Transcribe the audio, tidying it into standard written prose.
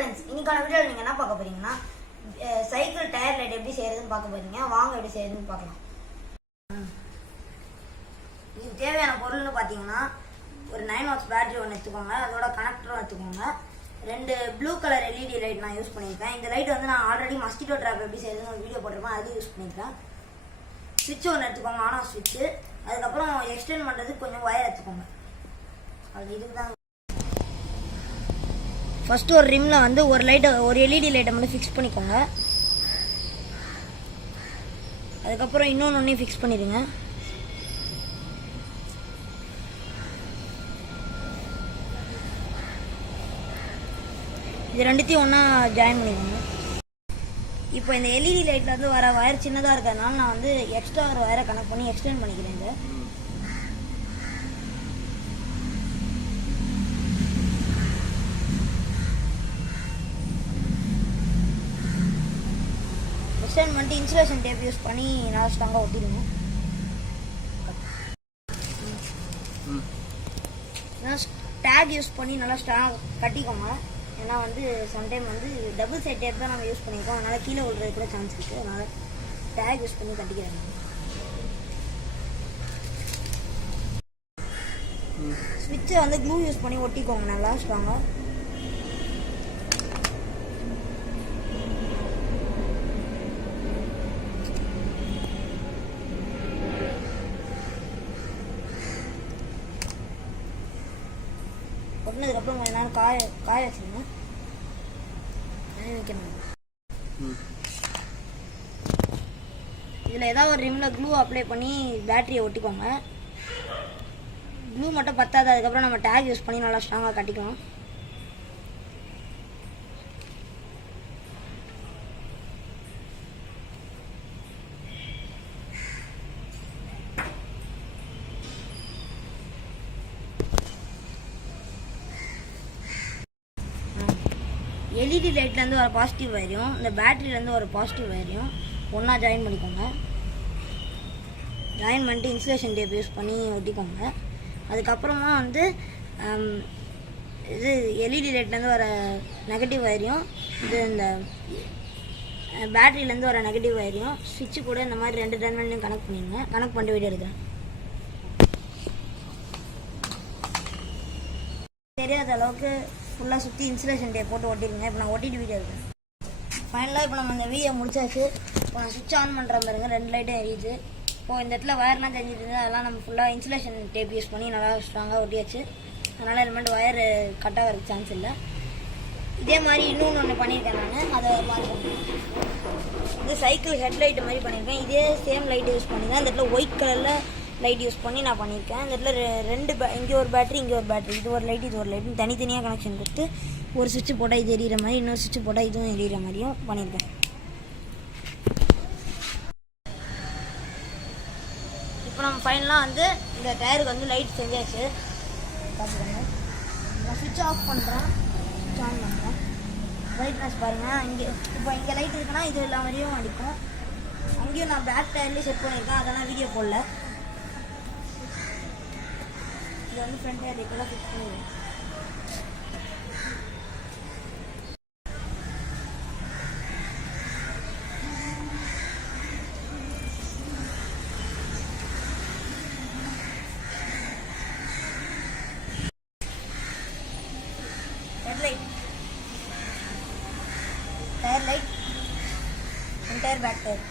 Friends, இன்னைக்கான வீடியோவில் நீங்கள் என்ன பார்க்க போறீங்கன்னா சைக்கிள் டயர் லைட் எப்படி செய்யறதுன்னு பார்க்க போறீங்க. வாங்க எப்படி செய்யறதுன்னு பார்க்கலாம். இதுக்கு தேவையான பொருள்னு பார்த்தீங்கன்னா ஒரு 9 watts பேட்டரி ஒன்று எடுத்துக்கோங்க, அதோட கனெக்டரும் எடுத்துக்கோங்க. 2 ப்ளூ கலர் எல்இடி லைட் நான் யூஸ் பண்ணியிருக்கேன். இந்த லைட் வந்து நான் ஆல்ரெடி மஸ்கிட்டோ ட்ராப் எப்படி செய்யறதுன்னு ஒரு வீடியோ போட்டிருப்பேன், அது யூஸ் பண்ணியிருக்கேன். ஸ்விட்ச் ஒன்று எடுத்துக்கோங்க, ஆன் ஆஃப் ஸ்விட்ச்சு. அதுக்கப்புறம் எக்ஸ்டெண்ட் பண்ணுறதுக்கு கொஞ்சம் ஒயர் எடுத்துக்கோங்க. அது இதுக்கு தான். ஃபர்ஸ்ட் ஒரு ரிம்ல வந்து ஒரு எல்இடி லைட்டை மட்டும் ஃபிக்ஸ் பண்ணிக்கோங்க. அதுக்கப்புறம் இன்னொன்று ஃபிக்ஸ் பண்ணிடுங்க. இது ரெண்டுத்தையும் ஒன்றா ஜாயின் பண்ணிக்கோங்க. இப்போ இந்த எல்இடி லைட்டில் வந்து வர வயர் சின்னதாக இருக்கிறதுனால நான் வந்து எக்ஸ்ட்ரா ஒரு வயரை கனெக்ட் பண்ணி எக்ஸ்டெண்ட் பண்ணிக்கிறேன். இதை எக்ஸ்டெண்ட் பண்ணிட்டு இன்சுலேஷன் டேப் யூஸ் பண்ணி நல்லா ஸ்ட்ராங்காக ஒட்டிடுங்க. டேக் யூஸ் பண்ணி நல்லா ஸ்ட்ராங் கட்டிக்கோங்க. ஏன்னா வந்து சம்டைம் வந்து டபுள் சைட் டேப் தான் நம்ம யூஸ் பண்ணியிருக்கோம், அதனால் கீழே விடுறது கூட சான்ஸ் இருக்குது. அதனால் டேக் யூஸ் பண்ணி கட்டிக்கிறேன். ஸ்விட்சை வந்து க்ளூ யூஸ் பண்ணி ஒட்டிக்கோங்க நல்லா ஸ்ட்ராங்காக. ஒட்டினதுக்கப்புறம் கொஞ்ச நேரம் காய வச்சுருங்க. வைக்கணும். இதில் ஏதாவது ஒரு ரிம்மில் க்ளூ அப்ளை பண்ணி பேட்டரியை ஒட்டிக்கோங்க. க்ளூ மட்டும் பத்தாது, அதுக்கப்புறம் நம்ம டேக் யூஸ் பண்ணி நல்லா ஸ்ட்ராங்காக கட்டிக்கலாம். எல்இடி லைட்லேருந்து ஒரு பாசிட்டிவ் வயரையும் இந்த பேட்டரியிலேருந்து ஒரு பாசிட்டிவ் வயரையும் ஒன்றா ஜாயின் பண்ணிக்கோங்க. ஜாயின் பண்ணிட்டு இன்சுலேஷன் டேப் யூஸ் பண்ணி ஒட்டிக்கோங்க. அதுக்கப்புறமா வந்து இது எல்இடி லைட்லேருந்து வர நெகட்டிவ் வயரையும் இது இந்த பேட்டரியிலேருந்து வர நெகட்டிவ் வயரையும் ஸ்விட்சு கூட இந்த மாதிரி 2 டெர்மினலையும் கனெக்ட் பண்ணிடுங்க. கனெக்ட் பண்ணிட்டு வீடியோ எடுக்கிறேன். தெரியாத அளவுக்கு ஃபுல்லாக சுற்றி இன்சுலேஷன் டேப் போட்டு ஒட்டிடுங்க. இப்போ நான் ஒட்டிட்டு வீடியோ எடுக்கிறேன். ஃபைனலாக இப்போ நம்ம இந்த வீடியோ முடிச்சாச்சு. இப்போ நான் சுவிட்ச் ஆன் பண்ணுற பாருங்க, 2 லைட்டும் எரியுது. இப்போது இந்த இடத்துல வயர்லாம் தெரிஞ்சிட்டு இருந்தது, அதெல்லாம் நம்ம ஃபுல்லாக இன்சுலேஷன் டேப் யூஸ் பண்ணி நல்லா ஸ்ட்ராங்காக ஒட்டியாச்சு. அதனால் எலிமெண்ட் வயர் கட் ஆகிறதுக்கு சான்ஸ் இல்லை. இதே மாதிரி இன்னொன்று பண்ணியிருக்கேன் நான், அதை பார்த்துக்கோங்க. இது சைக்கிள் ஹெட்லைட்டு மாதிரி பண்ணியிருக்கேன். இதே சேம் லைட் யூஸ் பண்ணி தான் இந்த இடத்துல ஒயிட் கலரில் லைட் யூஸ் பண்ணி நான் பண்ணியிருக்கேன். இந்த இடத்துல 2 இங்கே ஒரு பேட்டரி இங்கே ஒரு பேட்டரி, இது ஒரு லைட் இது ஒரு லைட்னு தனித்தனியாக கனெக்ஷன் கொடுத்து ஒரு சுவிட்ச் போட்டால் இது எரியிற மாதிரி, இன்னொரு சுவிட்ச் போட்டால் இதுவும் எரியிற மாதிரியும் பண்ணியிருக்கேன். இப்போ நம்ம ஃபைனலாக வந்து இந்த டயருக்கு வந்து லைட் செஞ்சாச்சு. பார்த்துக்கோங்க. நான் சுவிட்ச் ஆஃப் பண்ணுறேன், சுவிட்ச் ஆன் பண்ணுறேன். பிரைட்னஸ் பாருங்கள். இப்போ இங்கே லைட் இருக்குன்னா இது எல்லா மாதிரியும் அடிக்கும். அங்கேயும் நான் பேக் டயர்லேயே செட் பண்ணியிருக்கேன், அதெல்லாம் வீடியோ போடல. இது வந்து ஃப்ரண்ட் டயர் லைட்டெல்லாம் ஃபிக்ஸ் பண்ணிடுவேன். Headlight, tyre light, front tyre, back tyre.